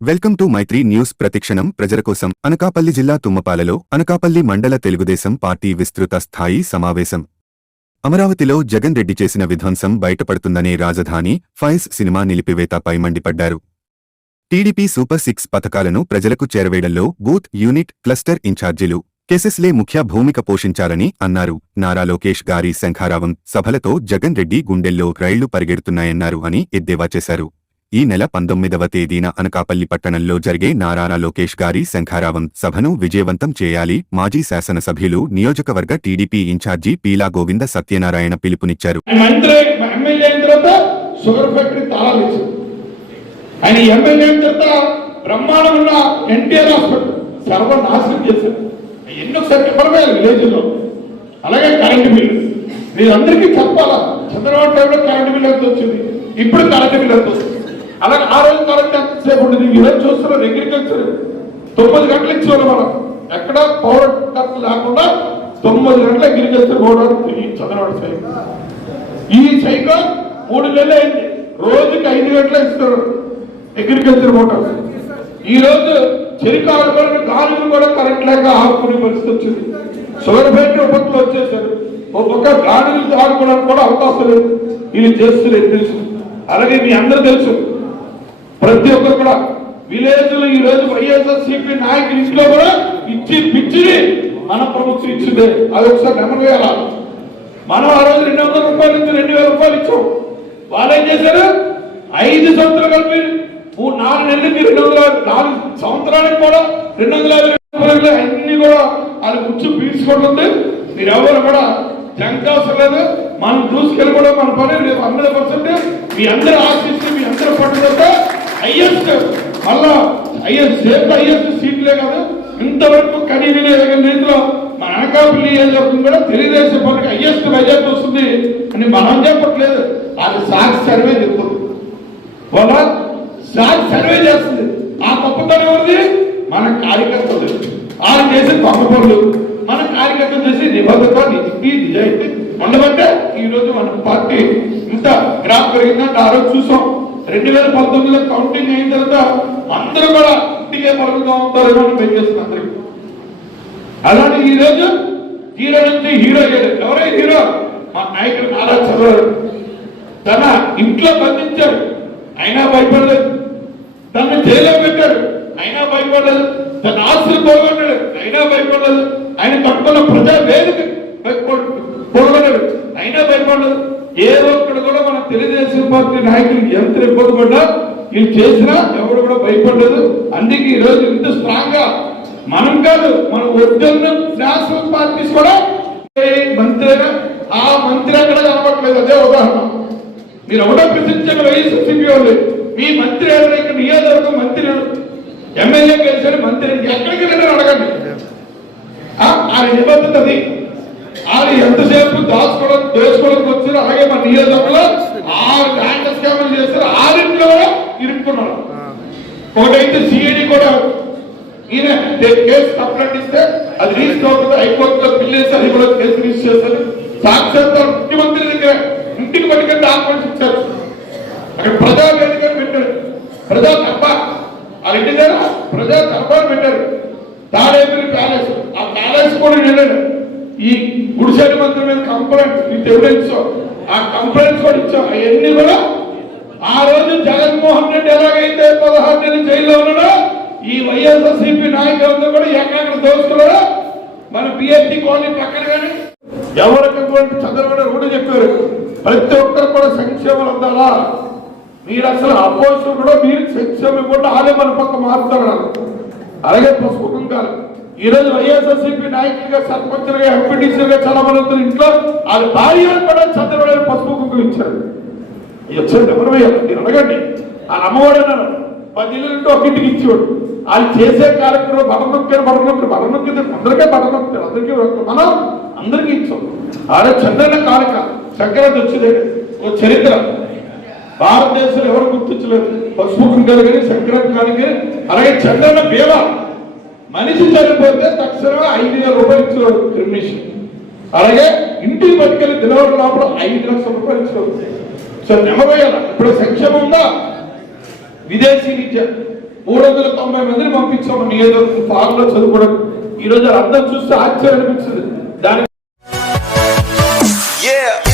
Welcome to Mythri news ప్రతిక్షణం ప్రజల కోసం. అనకాపల్లి జిల్లా తుమ్మపాలలో అనకాపల్లి మండల తెలుగుదేశం పార్టీ విస్తృత స్థాయి సమావేశం. అమరావతిలో జగన్ రెడ్డి చేసిన విధ్వంసం బయటపడుతుందనే రాజధాని ఫైల్స్ సినిమా నిలిపివేతపై మండిపడ్డారు. టీడీపీ సూపర్ 6 పథకాలను ప్రజలకు చేరవేయడంలో బూత్, యూనిట్, క్లస్టర్ ఇన్ఛార్జీలు, కేసెస్లే ముఖ్య భూమిక పోషించారని అన్నారు. నారా లోకేష్ గారి శంఖారావం సభలతో జగన్ రెడ్డి గుండెల్లో రైళ్లు పరిగెడుతున్నాయన్నారు అని ఎద్దేవా చేశారు. ఈ నెల 19వ తేదీన అనకాపల్లి పట్టణంలో జరిగే నారా లోకేష్ గారి శంఖారావం సభను విజయవంతం చేయాలి. మాజీ శాసనసభ్యులు, నియోజకవర్గ టీడీపీ ఇన్ఛార్జి పీలా గోవింద సత్యనారాయణ పిలుపునిచ్చారు. అలాగే కరెంటు బిల్లు మీరందరికీ చెప్పాలా, చంద్రబాబు టైంలో కరెంటు బిల్లు ఎంత వచ్చింది, ఇప్పుడు కరెంటు బిల్లు ఎంత వస్తుంది. అలాగే ఆ రోజు కరెంట్ ఎంతసేపు ఉంటుంది. ఈరోజు చూస్తున్నారు అగ్రికల్చర్ 9 గంటలు ఇచ్చేవాళ్ళు. మనం ఎక్కడ పవర్ కట్ లేకుండా 9 గంటలు అగ్రికల్చర్ పోవడానికి చంద్రబాబు సైకిల్. ఈ సైకిల్ 3 నెలలు అయింది. రోజుకి 5 గంటలు ఇస్తారు అగ్రికల్చర్ పోవడం. ఈ రోజు చెరుకు ఆడుకోవడానికి గాలిని కూడా కరెంట్ లేక ఆడుకునే పరిస్థితి వచ్చింది. షుగర్ ఫ్యాక్టరీ ఉపత్తులు వచ్చేసారు. ఒక్కొక్క గాలిని ఆడుకోవడానికి కూడా అవకాశం లేదు. ఇది చేస్తున్నారు తెలుసు. అలాగే మీ అందరూ తెలుసు, ప్రతి ఒక్కరు కూడా విలేజ్ లో ఈ రోజు వైఎస్ఆర్సీపీ నాయకులు ఇంట్లో కూడా ఇచ్చి పిచ్చిని మన ప్రభుత్వం ఇచ్చింది. అది ఒకసారి నెమవేయాల. మనం ఆ రోజు 200 రూపాయల నుంచి 2000 రూపాయలు ఇచ్చాం. వాళ్ళు ఏం చేశారు, 5 సంవత్సరాలు కలిపి 4 నెలలకి 4 సంవత్సరానికి కూడా 250 రూపాయలు అన్ని కూడా అది కూర్చు పీల్చుకుంటుంది. మీరు ఎవరు కూడా జంక్ అవసరం లేదు. మనం దూసుకెళ్ళి కూడా మన పని 100% మీ అందరూ ఆశిస్తూ మీ అందరూ పట్టుదలతో హైయెస్ట్ మళ్ళా హైయెస్ట్ సీట్లే కాదు, ఇంతవరకు కనీవిని రీతిలో మన అనకాపల్లి నియోజకవర్గం కూడా తెలుగుదేశం పార్టీకి హైయెస్ట్ మెజార్టీ వస్తుంది అని మనం చెప్పట్లేదు. అది సాక్షి సర్వే చెప్తుంది. వాళ్ళ సాక్షి సర్వే చేస్తుంది. ఆ గొప్పతనం ఎవరిది? మన కార్యకర్తలు. వాళ్ళు చేసే దొంగ పనులు మన కార్యకర్తలు చేసి నిబద్ధత, నిజాయితీ ఉండబట్టే ఈ రోజు మన పార్టీ ఇంత గ్రాఫ్ పెరిగిందంటే ఆ రోజు చూసాం. 2019లో కౌంటింగ్ అయిన తర్వాత అందరూ కూడా ఇంటికే పరుగుతూ ఉంటారు అని పనిచేస్తుంది అందరికి. అలాంటి ఈ రోజు హీరో నుంచి హీరో అయ్యాడు. ఎవరై హీరో? మా నాయకుడు నారా చంద్రబాబు. తన ఇంట్లో బంధించాడు, అయినా భయపడలేదు. తను జైల్లో పెట్టాడు, అయినా భయపడలేదు. తన ఆస్తులు పోగొట్టాడు, అయినా భయపడలేదు. ఆయన పట్టుకున్న ప్రజా వేదిక పోగొట్టాడు, అయినా భయపడలేదు. ఏ ఒక్కడు కూడా మన తెలుగుదేశం పార్టీ నాయకులు ఎంత ఇబ్బంది పడ్డా వీళ్ళు చేసినా ఎవరు కూడా భయపడలేదు. అందుకే ఈ రోజు ఇంత స్ట్రాంగ్ గా మనం కాదు, మన ఒరిజినల్ నేషనల్ పార్టీస్ కూడా మంత్రి ఆ మంత్రి అక్కడ కనపట్లేదు. అదే ఉదాహరణ. మీరు ఎవడో ప్రశ్నించండి వైఎస్ఆర్సీపీ వాళ్ళు, మీ మంత్రి ఎవరు? ఇక్కడ నియోజకవర్గం మంత్రి ఎమ్మెల్యే గెలిచారు, మంత్రి ఎక్కడికి వెళ్ళారు అడగండి. ఆ నిబద్ధత అది. వాళ్ళు ఎంతసేపు దోసుకోవడానికి వచ్చారు. అలాగే మన నియోజకవర్గంలో 6 బ్యాంక్ స్కామ్లు చేస్తారు. 6 కూడా ఇరుక్కున్నారు. ఒకటైతే సిఐడి కూడా ఈయన కేసు కంప్లైంట్ ఇస్తే అది రిజిస్టర్ అవుతుంది. హైకోర్టులో బిల్ వేసి అది కూడా కేసు రిజిస్టర్ చేస్తారు. సాక్షాత్ ముఖ్యమంత్రి దగ్గర ఇంటికి పట్టుకొని డాక్యుమెంట్స్ ఇచ్చారు. అక్కడ ప్రజా వేదిక పెట్టారు, ప్రజా దర్బార్. ఆ ఇంటి దగ్గర ప్రజా దర్బార్ పెట్టారు. తాడేపల్లి ప్యాలెస్, ఆ ప్యాలెస్ కూడా వెళ్ళాడు. ఈ గుడిసెడి మంత్రి మీద కంప్లైంట్ విత్ ఎవిడెన్స్, ఆ కంప్లైంట్స్ కూడా ఇచ్చాం. అవన్నీ కూడా ఆ రోజు జగన్మోహన్ రెడ్డి ఎలాగైతే 16 నెలలు జైల్లో ఉన్నాడో ఈ వైఎస్ఆర్సీపీ నాయకులందరూ కూడా ఎక్కడెక్కడ దోచుకున్నారో మన పిఎస్టీ కాలనీ పక్కన కానీ ఎవరికి చంద్రబాబు కూడా చెప్పారు, ప్రతి ఒక్కరు కూడా సంక్షేమాలు అందాలా. మీరు అసలు అపోజిషన్ కూడా మీరు సంక్షేమం కూడా ఆలే మన పక్క మారుతారు. అలాగే పసుపు కుంకాలు ఈ రోజు వైఎస్ఆర్సీపీ నాయకులుగా, సర్పంచులుగా, ఎంపీటీసీలుగా చాలా మంది ఇంట్లో వాళ్ళ భార్యలు కూడా చంద్రబాబు పసుపు కుంకుమ ఇచ్చారు. ఇచ్చారు ఎవరు వేయాలి మీరు అడగండి. వాళ్ళ అమ్మవాడు అన్నారు 10 ఇళ్ళంటే ఒక ఇంటికి ఇచ్చేవాడు. వాళ్ళు చేసే కార్యక్రమం బటనొక్కితే అందరికీ బటనొక్కారు, అందరికీ మనం అందరికీ ఇచ్చాం. ఆడే చంద్రన్న కారక సంక్రాంతి వచ్చేదే ఒక చరిత్ర. భారతదేశంలో ఎవరు గుర్తించలేదు పసుపు కుంకాలు కానీ, సంక్రాంతి కానీ. అలాగే చంద్రన్న బీమా, మనిషి చనిపోతే తక్షణమే 5,000 రూపాయలు ఇచ్చేవాడు క్రిమినేషన్. అలాగే ఇంటికి పట్టుకెళ్ళి దినవరం లోపల 5 లక్షల రూపాయలు ఇచ్చేవాడు. సో నెమవేయాల. ఇప్పుడు సంక్షేమం ఉందా? విదేశీ విద్య 390 మందిని పంపించాము నియోజకవర్గం ఫారంలో చదువుకోవడం. ఈ రోజు అర్థం చూస్తే ఆశ్చర్యం అనిపించింది. దాని Yeah.